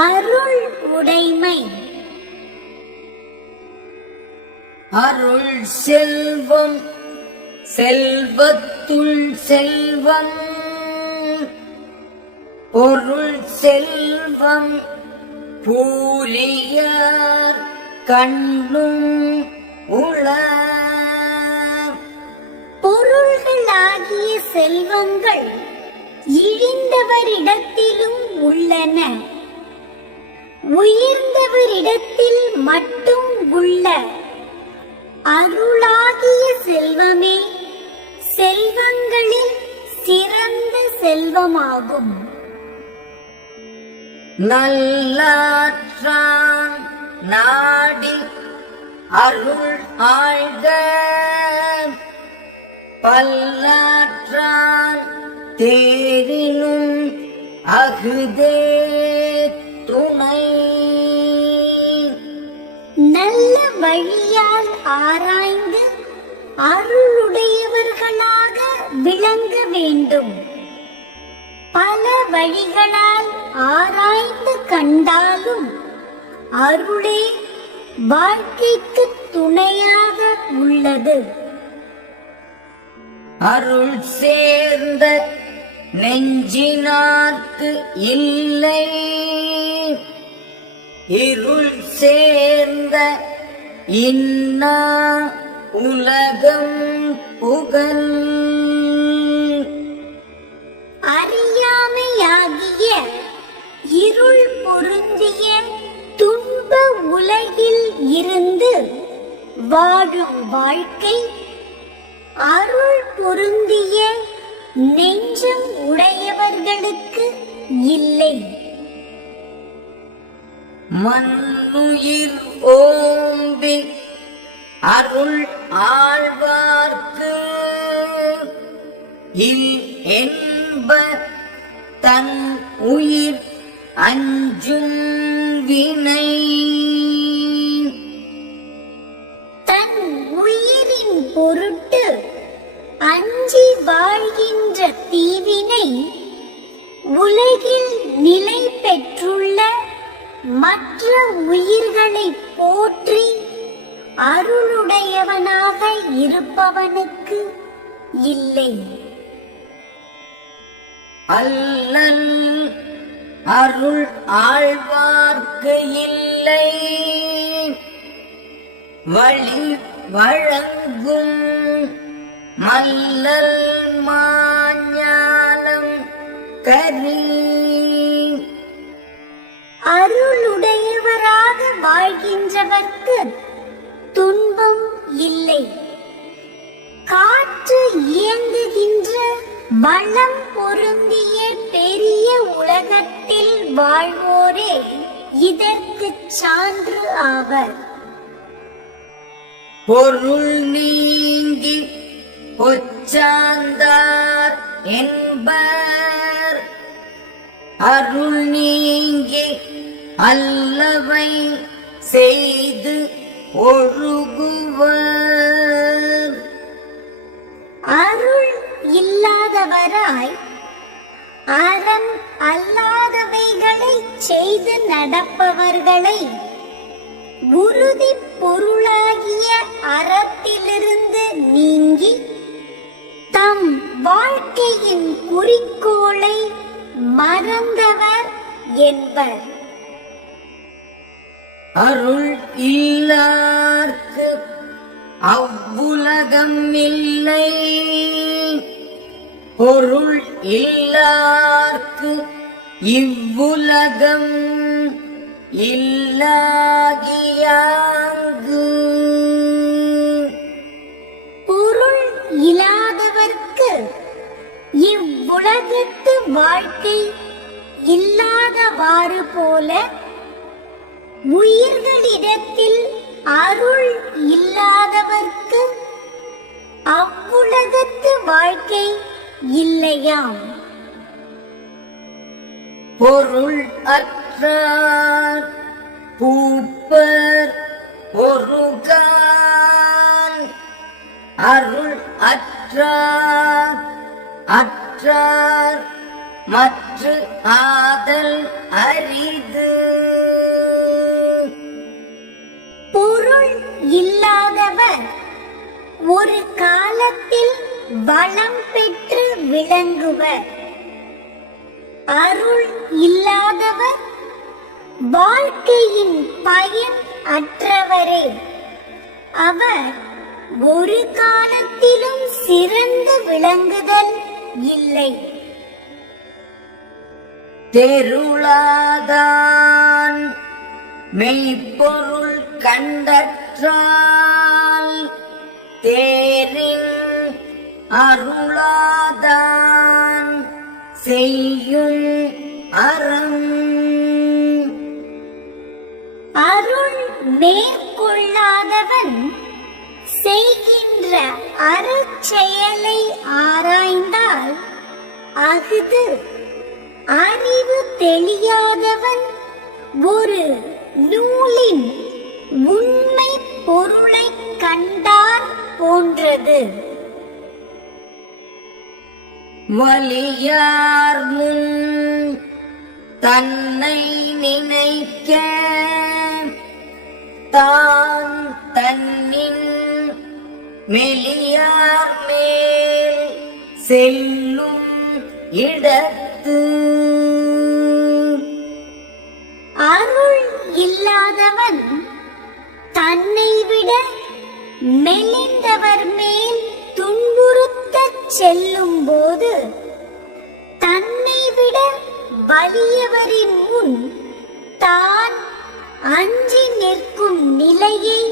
அருள் உடைமை. அருள் செல்வம் செல்வத்துள் செல்வம், பொருள் செல்வம் பூரியார் கண்ணும் உள. பொருள்களாகிய செல்வங்கள் இழிந்தவரிடத்திலும் உள்ளன, உயர்ந்தவரிடத்தில் மட்டும் உள்ள அருளாகிய செல்வமே செல்வங்களில் சிறந்த செல்வமாகும். நல்லாற்றான் நாடி அருள் ஆழ்க, பல்லாற்றான் தேரினும் அகுதே துணை. நல்ல வழியால் ஆராய்ந்து அருளுடையவர்களாக விளங்க வேண்டும். பல வழிகளால் ஆராய்ந்து கண்டாலும் அருளே வாழ்க்கைக்கு துணையாக உள்ளது. அருள் சேர்ந்த நெஞ்சினார்க்கு இல்லை, இருள் சேர்ந்த இன்னா உலகம் புகழ். அறியாமையாகிய இருள் பொருந்திய துன்ப உலகில் இருந்து வாழும் வாழ்க்கை அருள் பொருந்திய நெஞ்சம் உடையவர்களுக்கு இல்லை. மண்ணுயிர் ஓம்பி அருள் ஆழ்வார்க்கு இல் என்ப தன் உயிர் அஞ்சும் வினை. தன் உயிரின் பொருட்டு அஞ்சி வாழ்கின்ற தீவினை உலகில் நிலை பெற்றுள்ள மற்ற உயிர்களை போற்றி அருளுடையவனாக இருப்பவனுக்கு இல்லை. அல்லல் அருள் ஆழ்வார்க்கு இல்லை, வழி வழங்கும் மல்லல் மாஞாலம் கரி. அருளுடையவராக வாழ்கின்றவர்க்கு துன்பம் இல்லை. காற்று இயங்குகின்ற வளம் பொருந்திய பெரிய உலகத்தில் வாழ்வோரே இதற்கு சான்று ஆவர். பொருள் நீங்கி பொச்சாந்தார் என்பர், அருள் நீங்கி அல்லவை செய்து ஒழுகுவர். அருள் இல்லாதவராய் அறம் அல்லாதவைகளை செய்து நடப்பவர்களை உறுதி பொருளாகிய அறத்திலிருந்து நீங்கி தம் வாழ்க்கையின் குறிக்கோளை மறந்தவர் என்பர். அருள் இல்லார்க்கு அவ்வுலகம் இல்லை, பொருள் இல்லார்க்கு இவ்வுலகம் இல்லாகியாங்கு. பொருள் இல்லாதவர்க்கு இவ்வுலகத்து வாழ்க்கை இல்லாதவாறு போல உயிர்களிடத்தில் அருள் இல்லாதவர்க்கு அவ்வுலகத்து வாழ்க்கை இல்லையாம். பொருள் அற்றார் பூப்பர் ஒருகால், அருள் அற்றார் அற்றார் மற்ற ஆதல் அரிது. ஒரு காலத்தில் வளம் பெற்று விளங்குவர். அருள் இல்லாதவர் வாழ்க்கையின் பயன் அற்றவரே. அவர் ஒரு காலத்திலும் சிறந்து விளங்குதல் இல்லை. தெருளாதான் மெய்ப்பொருள் கண்டற்றால் தேரின் அருளாதான் செய்யும் அறம். அருள் மேற்கொள்ளாதவன் செய்கின்ற அருட்செயலை ஆராய்ந்தால் அஃது அறிவு தெளியாதவன் ஒரு நூலின் உண்மை பொருளை கண்டார் போன்றது. வலியார் முன் தன்னை நினைக்க தான் தன்னின் மெலியார் மேல் செல்லும் இடத்து. அருள் இல்லாதவன் தன்னை விட மெலிந்தவர் மேல் துன்புறுத்தச் செல்லும் போது தன்னை விட வலியவரின் முன் தான் அஞ்சி நிற்கும் நிலையை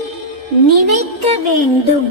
நினைக்க வேண்டும்.